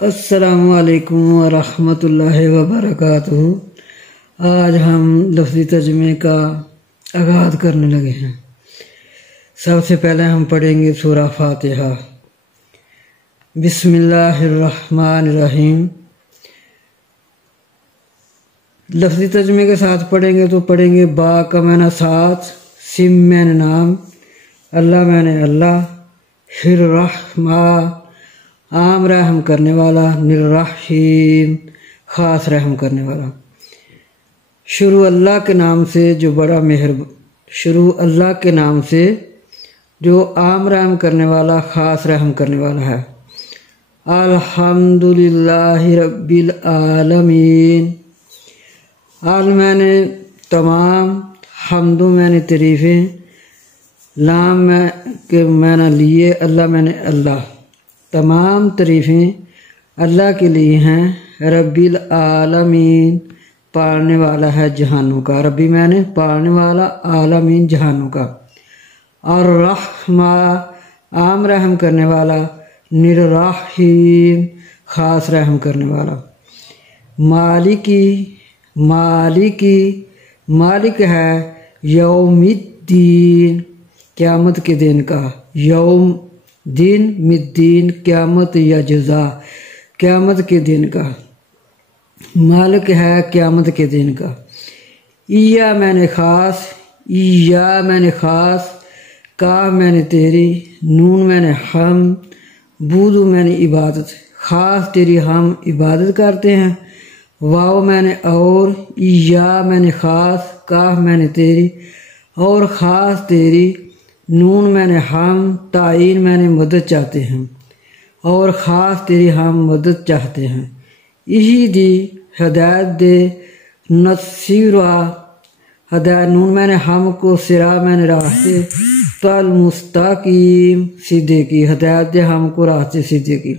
السلام علیکم ورحمۃ اللہ وبرکاتہ۔ آج ہم لفظی ترجمے کا آغاز کرنے لگے ہیں۔ سب سے پہلے ہم پڑھیں گے سورہ فاتحہ۔ بسم اللہ الرحمن الرحیم۔ لفظی ترجمے کے ساتھ پڑھیں گے تو پڑھیں گے با کا معنی ساتھ، سم معنی نام، اللہ معنی اللہ، الرحمن عام رحم کرنے والا، الرحیم خاص رحم کرنے والا۔ شروع اللہ کے نام سے جو بڑا شروع اللہ کے نام سے جو عام رحم کرنے والا، خاص رحم کرنے والا ہے۔ الحمدللہ رب العالمین۔ میں نے تمام، حمد میں نے تعریفیں، لام کے معنی لیے، اللہ میں نے اللہ، تمام تعریفیں اللہ کے لیے ہیں۔ رب العالمین پالنے والا ہے جہانوں کا، ربی میں نے پالنے والا، عالمین جہانوں کا۔ اور الرحمن عام رحم کرنے والا، الرحیم خاص رحم کرنے والا۔ مالک ہے یوم الدین قیامت کے دن کا، یوم دن مدین قیامت یا جزا قیامت کے دن کا، مالک ہے قیامت کے دن کا۔ ایا میں نے خاص، ایا میں نے خاص، کاف میں نے تیری، نون میں نے ہم، بودو میں نے عبادت، خاص تیری ہم عبادت کرتے ہیں۔ واو میں نے اور، ایا میں نے خاص، کاف میں نے تیری، اور خاص تیری، نون میں نے ہم، تعین میں نے مدد چاہتے ہیں، اور خاص تیری ہم مدد چاہتے ہیں۔ یہی دی ہدایت دے، نصیرہ ہدایت، نون میں نے ہم کو، سرا میں نے راستے، تل مستقیم سیدھے کی، ہدایت دے ہم کو راستے سیدھے کی۔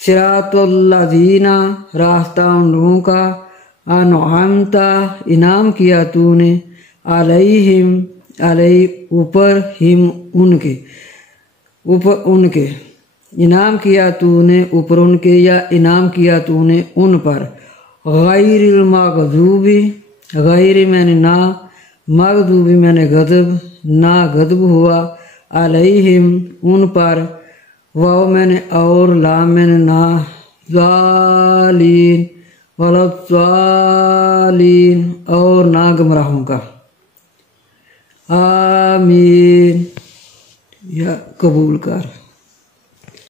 صراط الذین راستہ ان لوگوں کا، انعمت انعام کیا تو نے، علیہم علیہ اوپر، ہم ان کے اوپر، ان کے انعام کیا تو نے اوپر ان کے، یا انعام کیا تو نے ان پر۔ غیر المغضوبی، غیر میں نے نہ، مغضوبی میں نے غضب، نہ غضب ہوا، علیہم ان پر، واو میں نے اور، لام میں نے نہ، ضالین ولا ضالین اور نہ گمراہوں کا۔ آمین یا قبول کر۔